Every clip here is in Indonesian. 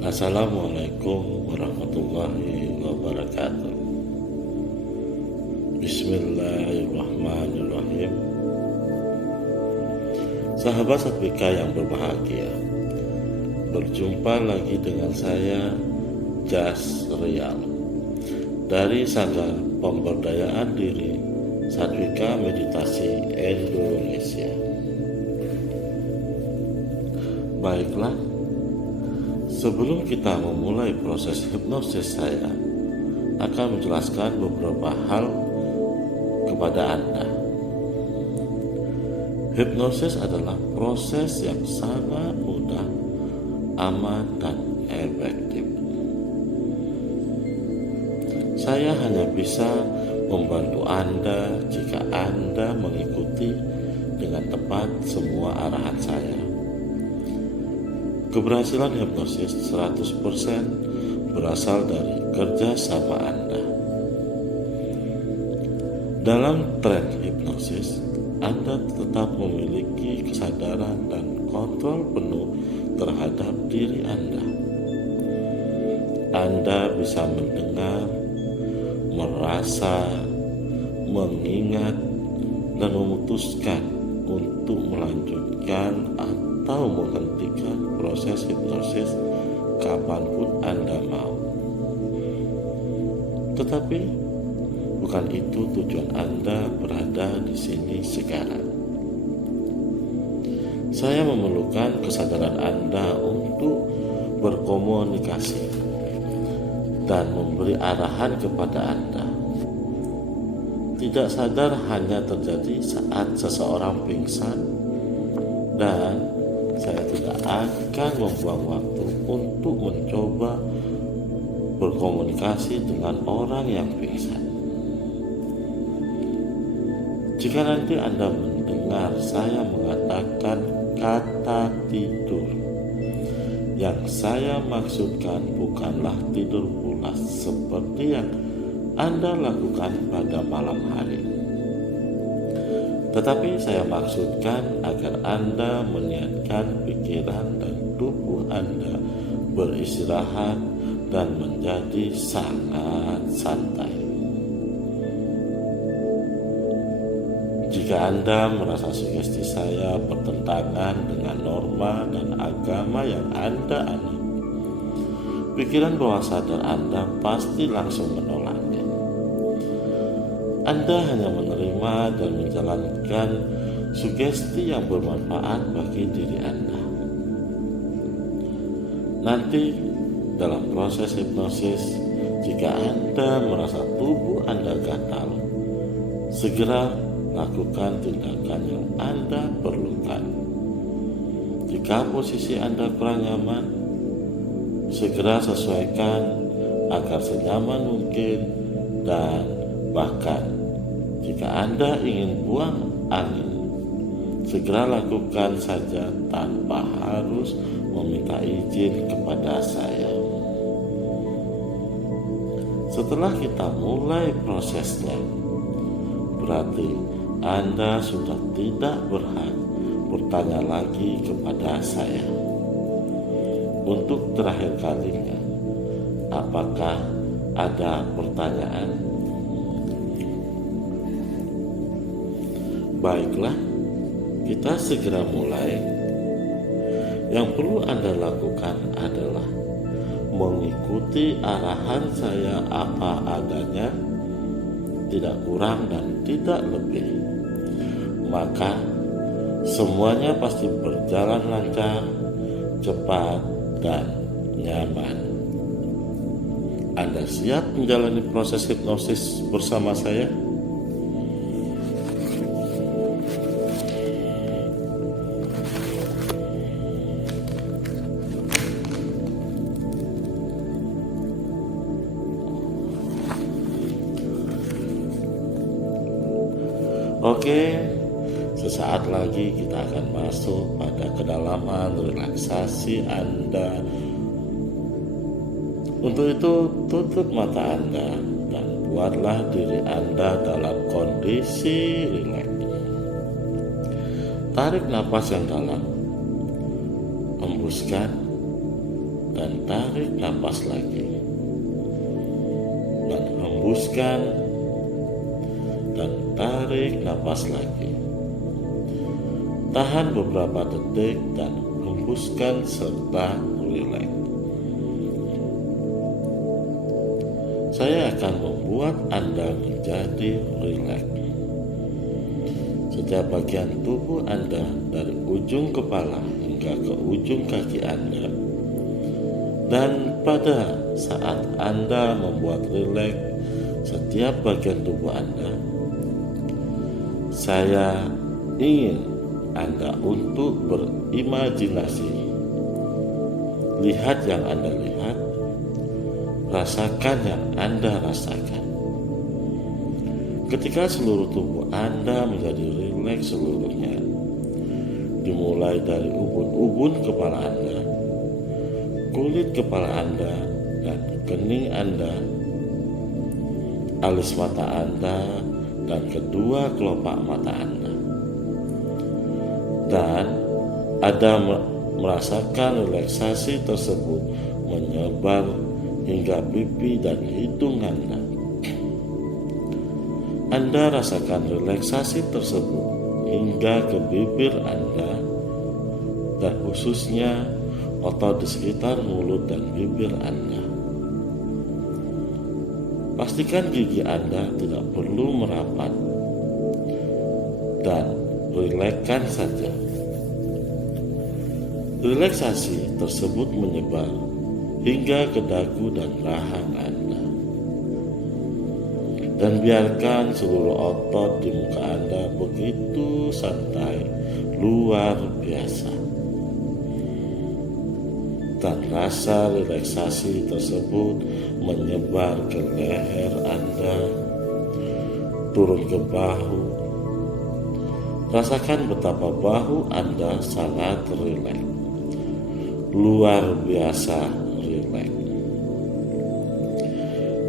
Assalamualaikum warahmatullahi wabarakatuh. Bismillahirrahmanirrahim. Sahabat Satwika yang berbahagia, berjumpa lagi dengan saya, Jas Rial, dari Sanggar Pemberdayaan Diri Satwika Meditasi Indonesia. Baiklah, sebelum kita memulai proses hipnosis, saya akan menjelaskan beberapa hal kepada Anda. Hipnosis adalah proses yang sangat mudah, aman, dan efektif. Saya hanya bisa membantu Anda jika Anda mengikuti dengan tepat semua arahan saya. Keberhasilan hipnosis 100% berasal dari kerja sama Anda. Dalam tren hipnosis, Anda tetap memiliki kesadaran dan kontrol penuh terhadap diri Anda. Anda bisa mendengar, merasa, mengingat, dan memutuskan untuk melanjutkan atau menghentikan proses hipnosis kapanpun Anda mau. Tetapi bukan itu tujuan Anda berada di sini sekarang. Saya memerlukan kesadaran Anda untuk berkomunikasi dan memberi arahan kepada Anda. Tidak sadar hanya terjadi saat seseorang pingsan, dan saya tidak akan membuang waktu untuk mencoba berkomunikasi dengan orang yang pingsan. Jika nanti Anda mendengar saya mengatakan kata tidur, yang saya maksudkan bukanlah tidur pulas seperti yang Anda lakukan pada malam hari. Tetapi saya maksudkan agar Anda meniatkan pikiran dan tubuh Anda beristirahat dan menjadi sangat santai. Jika Anda merasa sugesti saya bertentangan dengan norma dan agama yang Anda anut, pikiran bawah sadar Anda pasti langsung menolaknya. Anda hanya menerima dan menjalankan sugesti yang bermanfaat bagi diri Anda. Nanti dalam proses hipnosis, jika Anda merasa tubuh Anda gatal, segera lakukan tindakan yang Anda perlukan. Jika posisi Anda kurang nyaman, segera sesuaikan agar senyaman mungkin, dan bahkan jika Anda ingin buang angin, segera lakukan saja tanpa harus meminta izin kepada saya. Setelah kita mulai prosesnya, berarti Anda sudah tidak berhak bertanya lagi kepada saya. Untuk terakhir kalinya, apakah ada pertanyaan? Baiklah, kita segera mulai. Yang perlu Anda lakukan adalah mengikuti arahan saya apa adanya, tidak kurang dan tidak lebih. Maka semuanya pasti berjalan lancar, cepat, dan nyaman. Anda siap menjalani proses hipnosis bersama saya? Oke, sesaat lagi kita akan masuk pada kedalaman relaksasi Anda. Untuk itu, tutup mata Anda dan buatlah diri Anda dalam kondisi rileks. Tarik napas yang dalam, hembuskan, dan tarik napas lagi. Dan hembuskan dan tarik napas lagi. Tahan beberapa detik dan hembuskan serta rileks. Saya akan membuat Anda menjadi rileks. Setiap bagian tubuh Anda dari ujung kepala hingga ke ujung kaki Anda. Dan pada saat Anda membuat rileks setiap bagian tubuh Anda, saya ingin Anda untuk berimajinasi. Lihat yang Anda lihat, rasakan yang Anda rasakan. Ketika seluruh tubuh Anda menjadi rileks seluruhnya, dimulai dari ubun-ubun kepala Anda, kulit kepala Anda, dan kening Anda, alis mata Anda, dan kedua kelopak mata Anda. Dan Anda merasakan relaksasi tersebut menyebar hingga pipi dan hidung Anda. Anda rasakan relaksasi tersebut hingga ke bibir Anda dan khususnya otot di sekitar mulut dan bibir Anda. Pastikan gigi Anda tidak perlu merapat dan rilekskan saja. Relaksasi tersebut menyebar hingga ke dagu dan rahang Anda. Dan biarkan seluruh otot di muka Anda begitu santai, luar biasa. Dan rasa relaksasi tersebut menyebar ke leher Anda, turun ke bahu. Rasakan betapa bahu Anda sangat rileks, luar biasa rileks.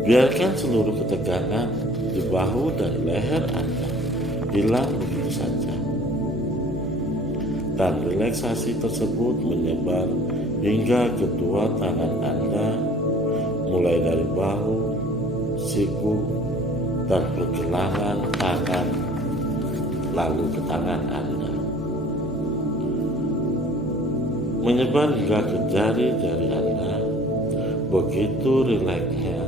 Biarkan seluruh ketegangan di bahu dan leher Anda hilang begitu saja. Dan relaksasi tersebut menyebar hingga kedua tangan Anda, mulai dari bahu, siku, dan pergelangan tangan, lalu ke tangan Anda. Menyebar hingga ke jari-jari Anda, begitu rileksnya,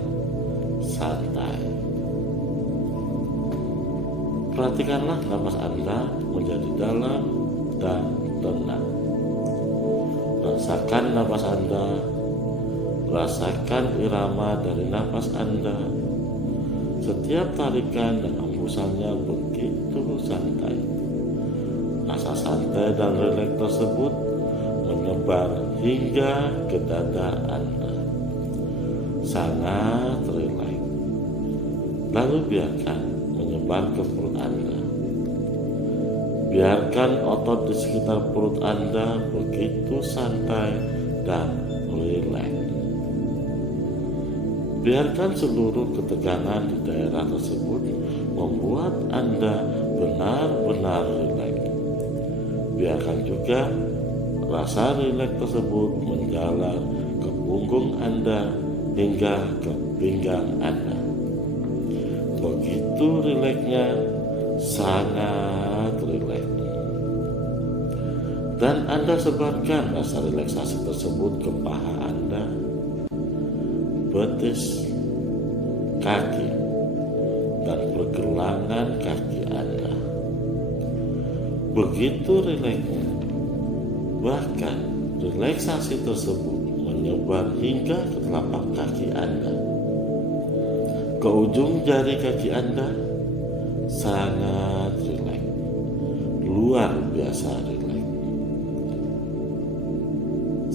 santai. Perhatikanlah napas Anda menjadi dalam dan tenang. Rasakan napas Anda, rasakan irama dari napas Anda. Setiap tarikan dan hembusannya begitu santai. Rasa santai dan rileks tersebut menyebar hingga ke dada Anda. Sangat rileks. Lalu biarkan menyebar ke perut Anda. Biarkan otot di sekitar perut Anda begitu santai dan rileks. Biarkan seluruh ketegangan di daerah tersebut membuat Anda benar-benar rileks. Biarkan juga rasa rileks tersebut menjalar ke punggung Anda hingga ke pinggang Anda. Begitu rileksnya, sangat rileks. Dan Anda sebarkan rasa relaksasi tersebut ke paha Anda, betis, kaki, dan pergelangan kaki Anda. Begitu rileksnya, bahkan relaksasi tersebut menyebar hingga ke telapak kaki Anda, ke ujung jari kaki Anda. Sangat rileks, luar biasa rileks.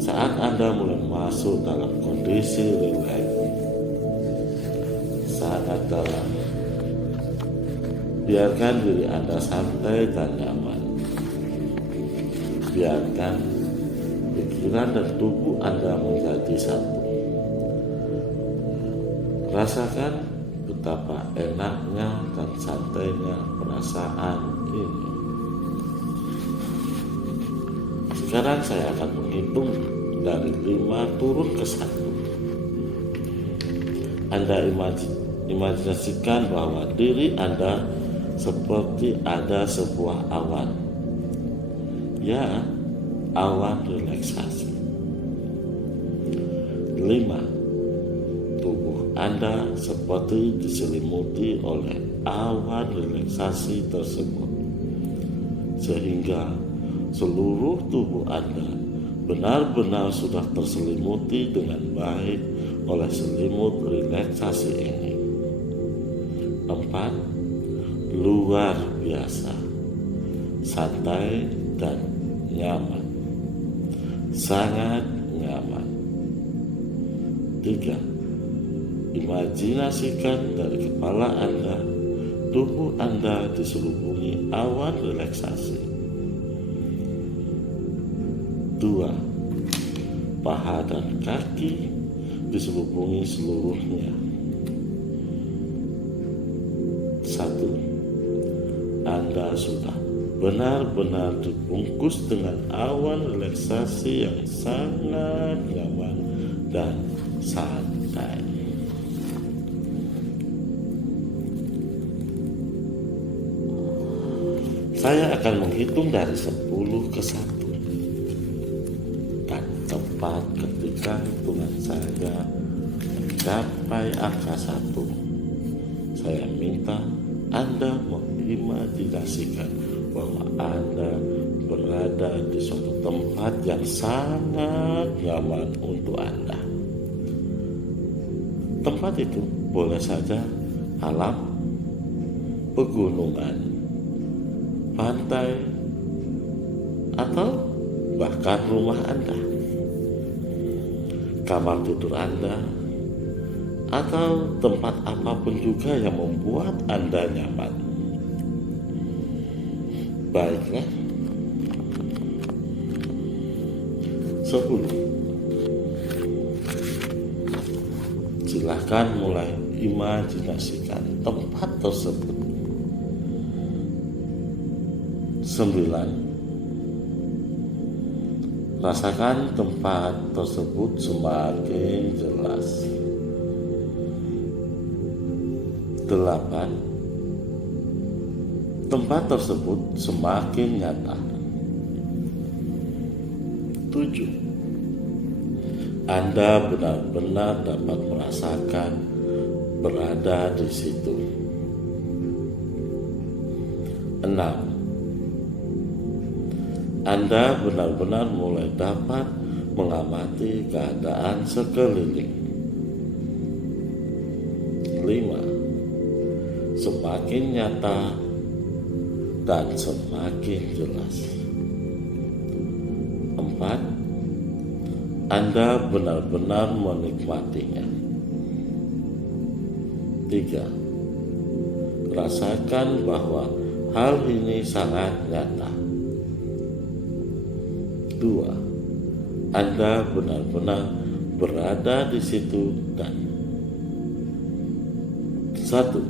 Saat Anda mulai masuk dalam kondisi rileks, sangat dalam, biarkan diri Anda santai dan nyaman. Biarkan pikiran dan tubuh Anda menjadi satu. Rasakan betapa enaknya dan santainya perasaan ini. Sekarang saya akan menghitung dari 5 turun ke 1. Anda imajinasikan bahwa diri Anda seperti ada sebuah awan. Ya, awan relaksasi. 5. Tubuh Anda seperti diselimuti oleh awan relaksasi tersebut, sehingga seluruh tubuh Anda benar-benar sudah terselimuti dengan baik oleh selimut relaksasi ini. 4. Luar biasa, santai dan nyaman, sangat nyaman. 3. Imajinasikan dari kepala Anda, tubuh Anda diselubungi awan relaksasi. 2. Paha dan kaki diselubungi seluruhnya. 1. Anda sudah benar-benar dibungkus dengan awan relaksasi yang sangat nyaman dan santai. Saya akan menghitung dari 10 ke 1. Dan tepat ketika hitungan saya mencapai angka 1, saya minta Anda mengimajinasikan bahwa Anda berada di suatu tempat yang sangat nyaman untuk Anda. Tempat itu boleh saja alam, pegunungan, pantai, atau bahkan rumah Anda, kamar tidur Anda, atau tempat apapun juga yang membuat Anda nyaman. Baiklah. 10. Silahkan mulai imajinasikan tempat tersebut. 9. Rasakan tempat tersebut semakin jelas. 8. Tempat tersebut semakin nyata. 7. Anda benar-benar dapat merasakan berada di situ. 6. Anda benar-benar mulai dapat mengamati keadaan sekeliling. 5. Semakin nyata dan semakin jelas. 4. Anda benar-benar menikmatinya. 3. Rasakan bahwa hal ini sangat nyata. 2. Anda benar-benar berada di situ. Dan 1.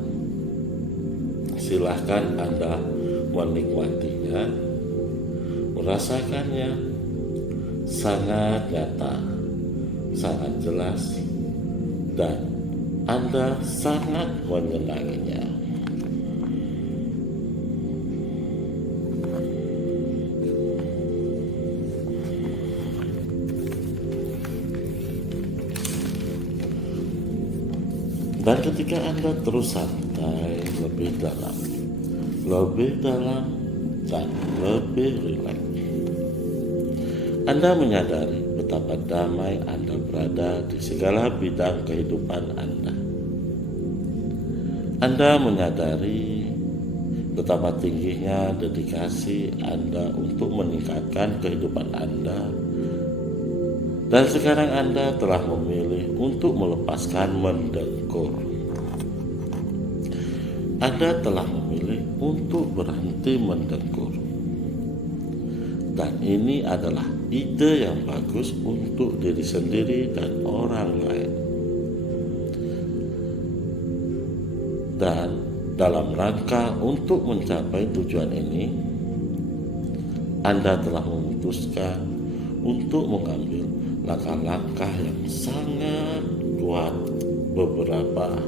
Silahkan Anda menikmatinya, merasakannya sangat nyata, sangat jelas, dan Anda sangat menyenanginya. Dan ketika Anda terus santai lebih dalam, dan lebih rileks, Anda menyadari betapa damai Anda berada di segala bidang kehidupan Anda. Anda menyadari betapa tingginya dedikasi Anda untuk meningkatkan kehidupan Anda. Dan sekarang Anda telah memilih untuk melepaskan mendengkur. Anda telah memilih untuk berhenti mendengkur. Dan ini adalah ide yang bagus untuk diri sendiri dan orang lain. Dan dalam rangka untuk mencapai tujuan ini, Anda telah memutuskan untuk mengambil langkah-langkah yang sangat kuat beberapa.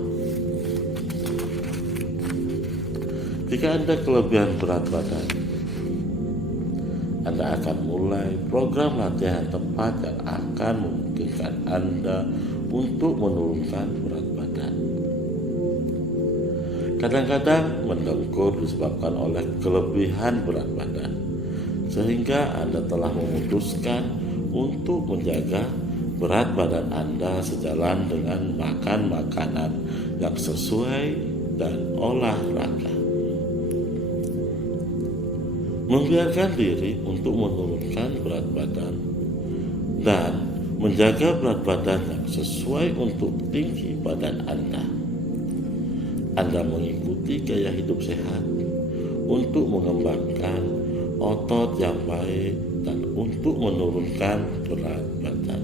Jika Anda kelebihan berat badan, Anda akan mulai program latihan tepat yang akan memungkinkan Anda untuk menurunkan berat badan. Kadang-kadang mendengkur disebabkan oleh kelebihan berat badan, sehingga Anda telah memutuskan untuk menjaga berat badan Anda sejalan dengan makan makanan yang sesuai dan olahraga. Membiarkan diri untuk menurunkan berat badan dan menjaga berat badan yang sesuai untuk tinggi badan Anda. Anda mengikuti gaya hidup sehat untuk mengembangkan otot yang baik dan untuk menurunkan berat badan.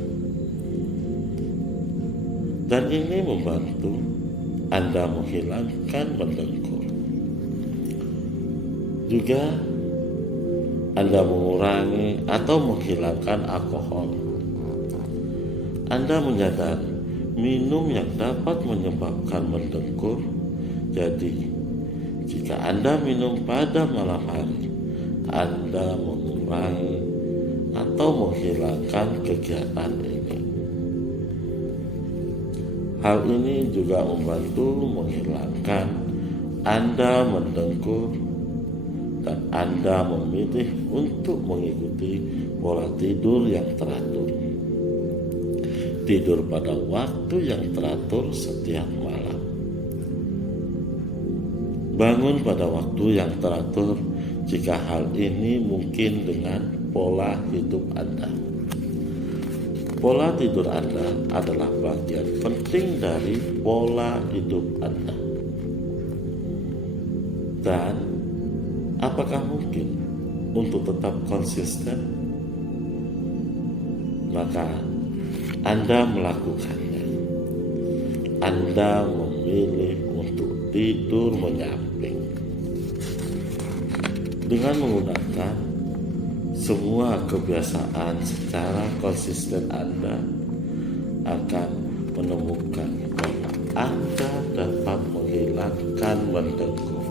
Dan ini membantu Anda menghilangkan mendengkur. Juga Anda mengurangi atau menghilangkan alkohol. Anda menyadari minum yang dapat menyebabkan mendengkur. Jadi, jika Anda minum pada malam hari, Anda mengurangi atau menghilangkan kegiatan ini. Hal ini juga membantu menghilangkan Anda mendengkur dan Anda memilih untuk mengikuti pola tidur yang teratur. Tidur pada waktu yang teratur setiap malam. Bangun pada waktu yang teratur jika hal ini mungkin dengan pola hidup Anda. Pola tidur Anda adalah bagian penting dari pola hidup Anda. Dan apakah mungkin untuk tetap konsisten? Maka Anda melakukannya. Anda memilih untuk tidur menyamping dengan menggunakan semua kebiasaan secara konsisten. Anda akan menemukan bahwa Anda dapat menghilangkan mendengkur.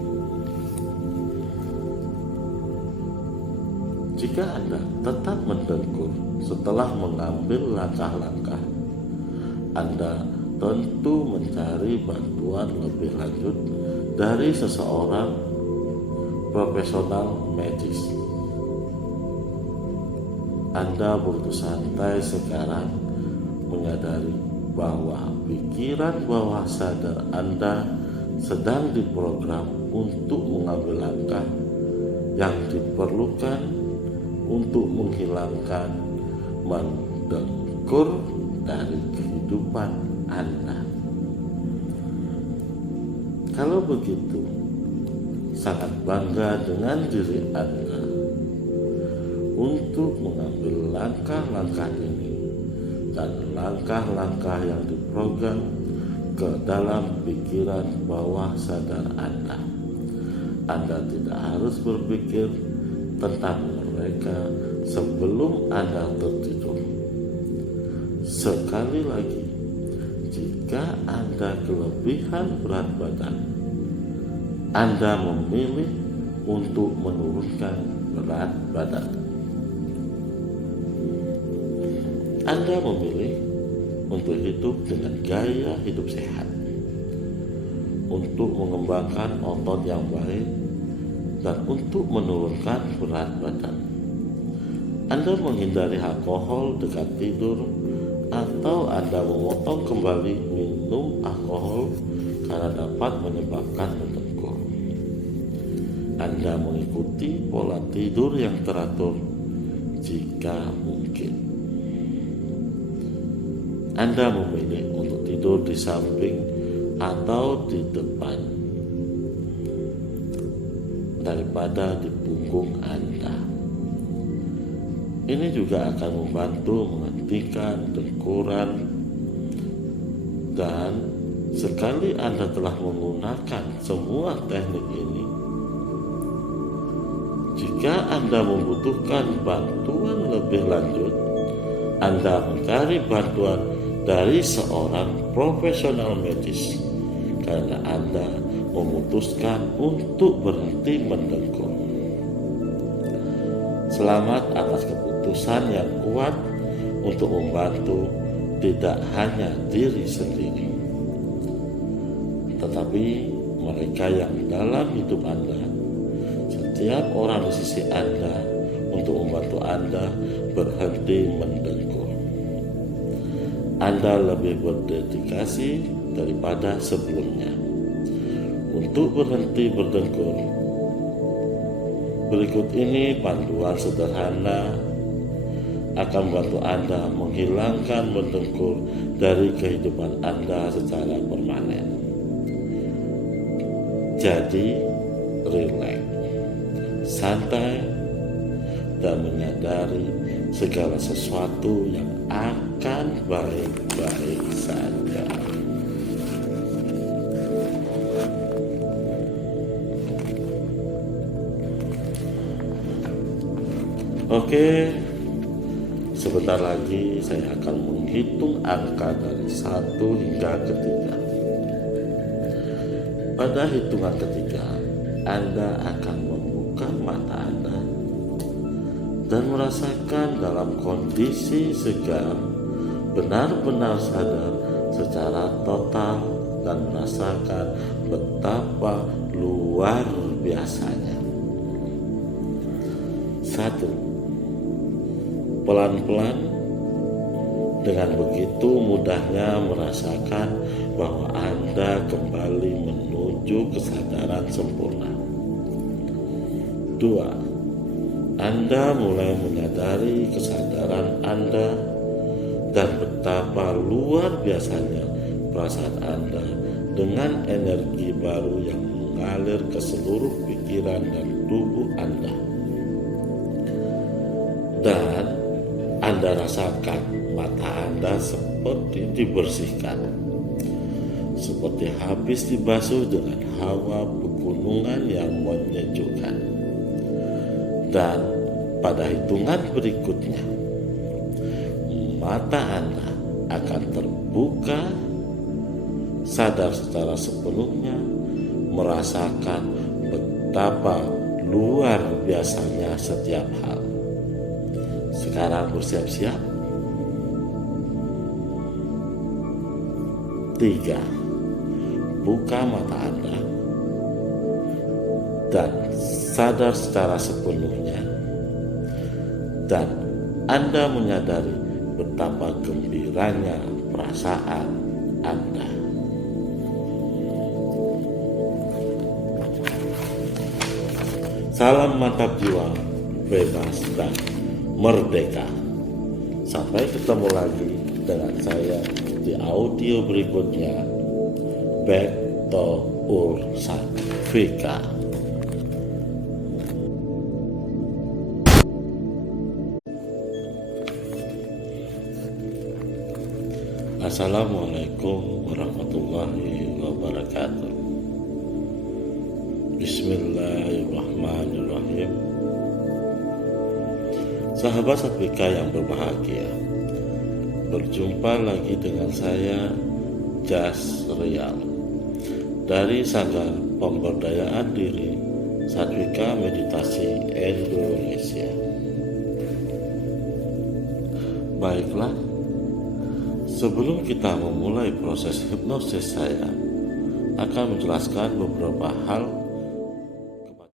Jika Anda tetap mendengkur setelah mengambil langkah-langkah, Anda tentu mencari bantuan lebih lanjut dari seseorang profesional medis. Anda begitu santai sekarang menyadari bahwa pikiran bawah sadar Anda sedang diprogram untuk mengambil langkah yang diperlukan untuk menghilangkan mendengkur dari kehidupan Anda. Kalau begitu, sangat bangga dengan diri Anda untuk mengambil langkah-langkah ini dan langkah-langkah yang diprogram ke dalam pikiran bawah sadar Anda. Anda tidak harus berpikir tentang mereka sebelum Anda tertidur. Sekali lagi, jika Anda kelebihan berat badan, Anda memilih untuk menurunkan berat badan. Anda memilih untuk hidup dengan gaya hidup sehat, untuk mengembangkan otot yang baik, dan untuk menurunkan berat badan. Anda menghindari alkohol dekat tidur, atau Anda memotong kembali minum alkohol karena dapat menyebabkan mendengkur. Anda mengikuti pola tidur yang teratur jika mungkin. Anda memilih untuk tidur di samping atau di depan daripada di punggung Anda. Ini juga akan membantu menghentikan dengkuran, dan sekali Anda telah menggunakan semua teknik ini, jika Anda membutuhkan bantuan lebih lanjut, Anda mencari bantuan dari seorang profesional medis karena Anda memutuskan untuk berhenti mendengkur. Selamat atas keputusan yang kuat untuk membantu tidak hanya diri sendiri, tetapi mereka yang dalam hidup Anda. Setiap orang di sisi Anda untuk membantu Anda berhenti mendengkur. Anda lebih berdedikasi daripada sebelumnya untuk berhenti berdengkur. Berikut ini panduan sederhana akan membantu Anda menghilangkan mendengkur dari kehidupan Anda secara permanen. Jadi, rileks, santai, dan menyadari segala sesuatu yang akan baik-baik saja. Oke, sebentar lagi saya akan menghitung angka dari 1 hingga ketiga. Pada hitungan ketiga, Anda akan membuka mata Anda dan merasakan dalam kondisi segar, benar-benar sadar secara total dan merasakan betapa luar biasanya. 1. Pelan-pelan, dengan begitu mudahnya merasakan bahwa Anda kembali menuju kesadaran sempurna. 2. Anda mulai menyadari kesadaran Anda dan betapa luar biasanya perasaan Anda dengan energi baru yang mengalir ke seluruh pikiran dan tubuh Anda. Dan Anda rasakan mata Anda seperti dibersihkan, seperti habis dibasuh dengan hawa pegunungan yang menyejukkan. Dan pada hitungan berikutnya, mata Anda akan terbuka, sadar secara sepenuhnya, merasakan betapa luar biasanya setiap hal. Sekarang bersiap-siap. 3. Buka mata Anda dan sadar secara sepenuhnya, dan Anda menyadari betapa gembiranya perasaan Anda. Salam mantap jiwa, bebas dan merdeka. Sampai ketemu lagi dengan saya di audio berikutnya. Back to Ursan Vika. Assalamualaikum warahmatullahi wabarakatuh. Bismillahirrahmanirrahim. Sahabat Satvika yang berbahagia, berjumpa lagi dengan saya, Jas Rial, dari Sanggar Pemberdayaan Diri Satvika Meditasi Indonesia. Baiklah, sebelum kita memulai proses hipnosis, saya akan menjelaskan beberapa hal